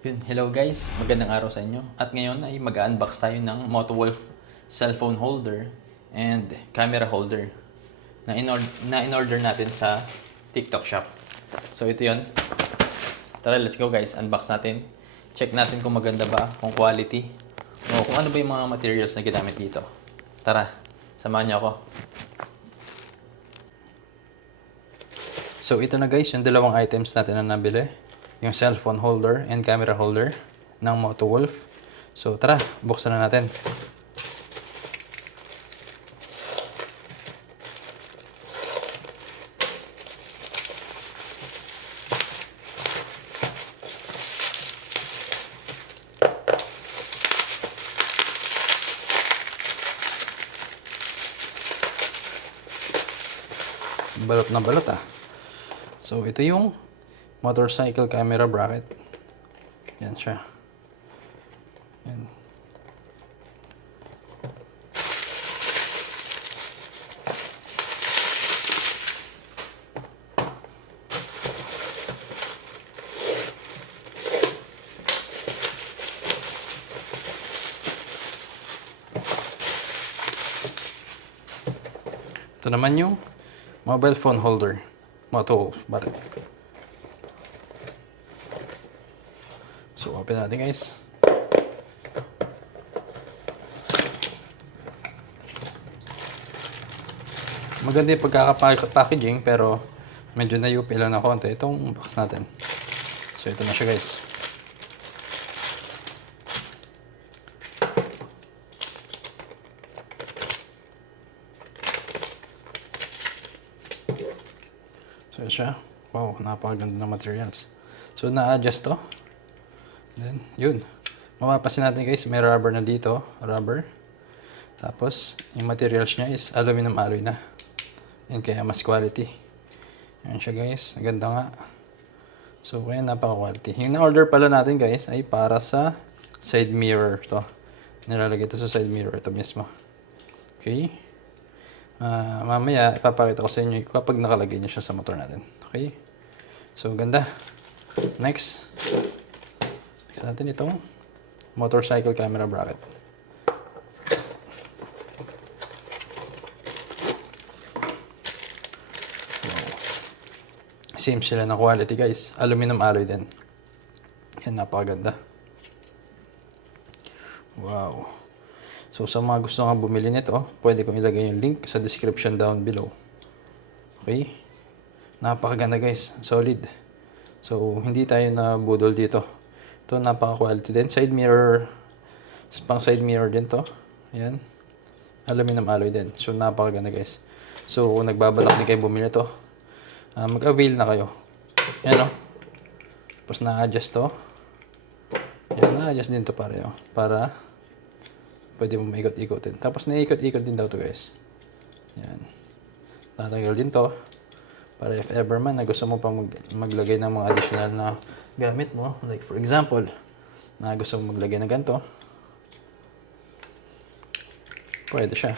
Yun, hello guys, magandang araw sa inyo. At ngayon ay mag-unbox tayo ng Motowolf cellphone holder and camera holder na in-order natin sa TikTok shop. So ito yun. Tara, let's go guys, unbox natin. Check natin kung maganda ba, kung quality, o kung ano ba yung mga materials na ginamit dito. Tara, samahan niyo ako. So ito na guys, yung dalawang items natin na nabili. Yung cellphone holder and camera holder ng Motowolf. So tara, buksan na natin. Balot na balot ah. So ito yung motorcycle camera bracket. Yan siya. Yan. Ito naman yung mobile phone holder. Motowolf. Bakit? So, open natin guys. Maganda yung pagkaka-packaging pero medyo na-UP lang na konti itong box natin. So, ito na siya guys. So, siya. Wow, napakaganda ng materials. So, na-adjust to. Then, yun. Mapapansin natin guys, may rubber na dito. Rubber. Tapos, yung materials niya is aluminum alloy na. Yan, kaya mas quality. Yan siya guys. Ganda nga. So, kaya napaka-quality. Yung na-order pala natin guys ay para sa side mirror to. Nilalagay ito sa side mirror. Ito mismo. Okay. Mamaya, ipapakita ko sa inyo kapag nakalagay niya siya sa motor natin. Okay. So, ganda. Next. Next natin itong motorcycle camera bracket. Same sila ng quality guys. Aluminum alloy din. Yan, napakaganda. Wow. So sa mga gusto nga bumili nito, pwede kong ilagay yung link sa description down below. Okay? Napakaganda guys. Solid. So hindi tayo na budol dito. Ito napaka-quality din. Side mirror. Pang side mirror din to. Yan. Aluminum alloy din. So napakaganda guys. So kung nagbabalak din kayo bumili to, mag-avail na kayo. Yan o. Tapos na-adjust to. Yan, na-adjust din to pareho. Para pwede mo maikot-ikotin. Tapos naikot-ikot din daw to guys. Yan. Tatanggal din to. Para if ever man na gusto mo pa maglagay ng mga additional na gamit mo. Like for example, na gusto mo maglagay ng ganito. Pwede siya.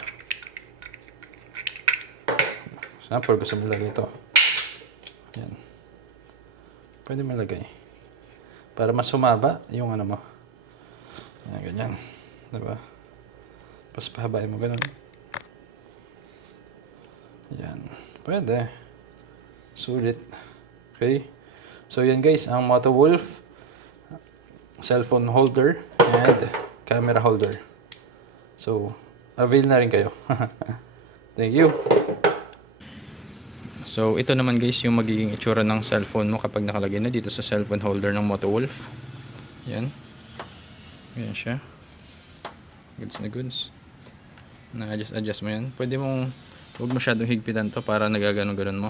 Example, gusto mo maglagay ito. Yan. Pwede malagay. Para mas sumaba yung ano mo. Yan, ganyan. Diba? Tapos pahabain mo ganun. Yan. Pwede. Sulit. Okay. So yan guys, ang Motowolf cellphone holder and camera holder. So, avail na rin kayo. Thank you. So, ito naman guys yung magiging itsura ng cellphone mo kapag nakalagay na dito sa cellphone holder ng Motowolf. Yan. Yan siya. Goods na goods. Na-adjust mo yan. Pwede mong huwag masyadong higpitan to para nagaganon-ganon mo.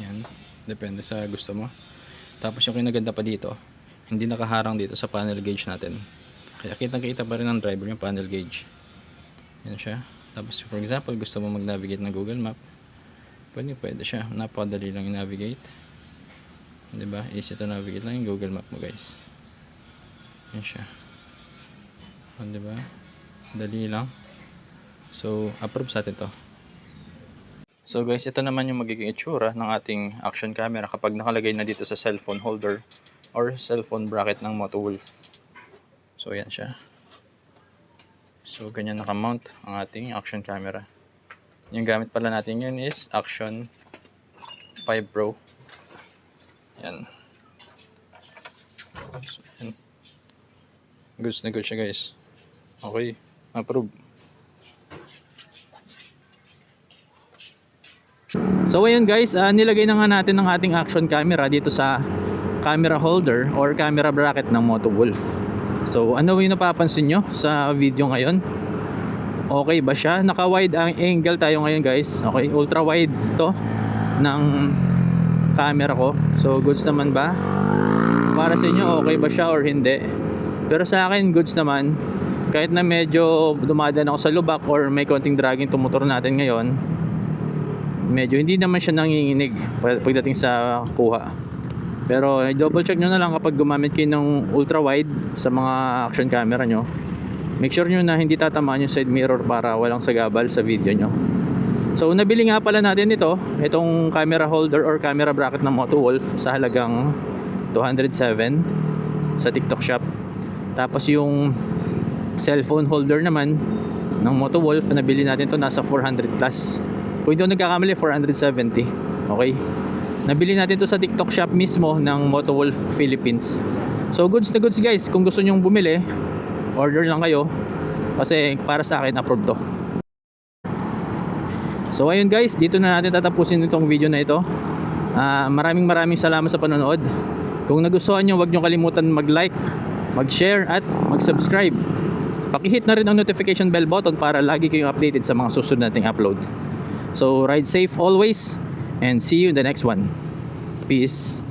Yan. Depende sa gusto mo. Tapos yung kinaganda pa dito, hindi nakaharang dito sa panel gauge natin. Kaya kitang-kita pa rin ng driver yung panel gauge. Yan siya. Tapos for example, gusto mo mag-navigate ng Google Map. Pwede siya. Napakadali lang i-navigate. Diba? Easy to navigate lang yung Google Map mo guys. Yan siya. Diba? Dali lang. So, approve sa atin to. So guys, ito naman yung magiging itsura ng ating action camera kapag nakalagay na dito sa cellphone holder or cellphone bracket ng Motowolf. So yan siya. So ganyan nakamount ang ating action camera. Yung gamit pala natin yun is Action 5 Pro. Yan. So, yan. Goods na goods siya guys. Okay, approve. So ayun guys, nilagay na nga natin ang ating action camera dito sa camera holder or camera bracket ng Motowolf. So ano yung napapansin nyo sa video ngayon? Okay ba siya? Naka-wide ang angle tayo ngayon guys. Okay, ultra wide to ng camera ko. So goods naman ba? Para sa inyo okay ba siya or hindi? Pero sa akin goods naman. Kahit na medyo dumadaan ako sa lubak or may konting dragging to motor natin ngayon, medyo hindi naman siya nanginginig pagdating sa kuha. Pero double check nyo na lang kapag gumamit kayo ng ultra wide sa mga action camera nyo. Make sure nyo na hindi tatamaan yung side mirror para walang sagabal sa video nyo. So nabili nga pala natin itong camera holder or camera bracket ng Motowolf sa halagang 207 sa TikTok shop. Tapos yung cellphone holder naman ng Motowolf, nabili natin to nasa 400 plus. Kung hindi ako nagkakamali, 470. Okay, nabili natin to sa TikTok shop mismo ng Motowolf Philippines. So goods na goods guys. Kung gusto nyong bumili, order lang kayo kasi para sa akin approve to. So ayun guys, dito na natin tatapusin itong video na ito. Maraming salamat sa panonood. Kung nagustuhan nyo, huwag nyo kalimutan mag-like, mag-share at mag-subscribe. Paki-hit na rin ang notification bell button para lagi kayong updated sa mga susunod nating upload. So ride safe always and see you in the next one. Peace.